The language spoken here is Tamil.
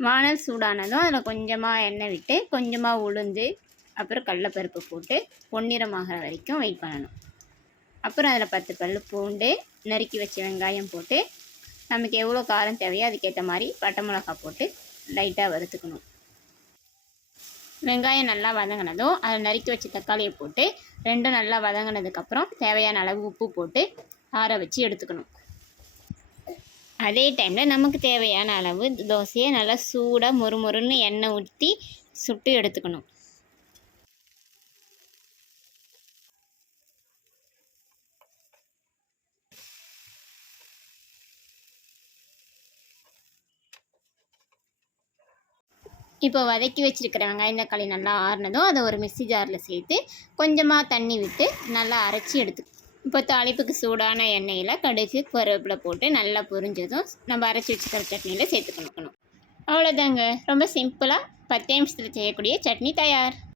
வானல் சூடானதும் அதில் கொஞ்சமாக எண்ணெய் விட்டு கொஞ்சமாக உளுந்து அப்புறம் கடலப்பருப்பு போட்டு பொன்னிறமாகிற வரைக்கும் வெயிட் பண்ணணும். அப்புறம் அதில் 10 பல் பூண்டு, நறுக்கி வச்ச வெங்காயம் போட்டு நமக்கு எவ்வளோ காரம் தேவையோ அதுக்கேற்ற மாதிரி பட்டை மிளகாய் போட்டு லைட்டாக வறுத்துக்கணும். வெங்காயம் நல்லா வதங்கினதும் அதில் நறுக்கி வச்ச தக்காளியை போட்டு ரெண்டும் நல்லா வதங்கினதுக்கப்புறம் தேவையான அளவு உப்பு போட்டு ஆற வச்சு எடுத்துக்கணும். அதே டைமில் நமக்கு தேவையான அளவு தோசையை நல்லா சூடாக மொறுமொறுன்னு எண்ணெய் ஊற்றி சுட்டு எடுத்துக்கணும். இப்போ வதக்கி வச்சுருக்கிற வெங்காயம் தக்காளி நல்லா ஆறினதும் அதை ஒரு மிக்ஸி ஜாரில் சேர்த்து கொஞ்சமாக தண்ணி விட்டு நல்லா அரைச்சி இப்போ தாளிப்புக்கு சூடான எண்ணெயில் கடுகு கருவேப்பிலை போட்டு நல்லா பொரிஞ்சதும் நம்ம அரைச்சி வச்சுக்கிற சட்னியில் சேர்த்துக்கணும். அவ்வளோதாங்க, ரொம்ப சிம்பிளாக 10 நிமிஷத்தில் செய்யக்கூடிய சட்னி தயார்.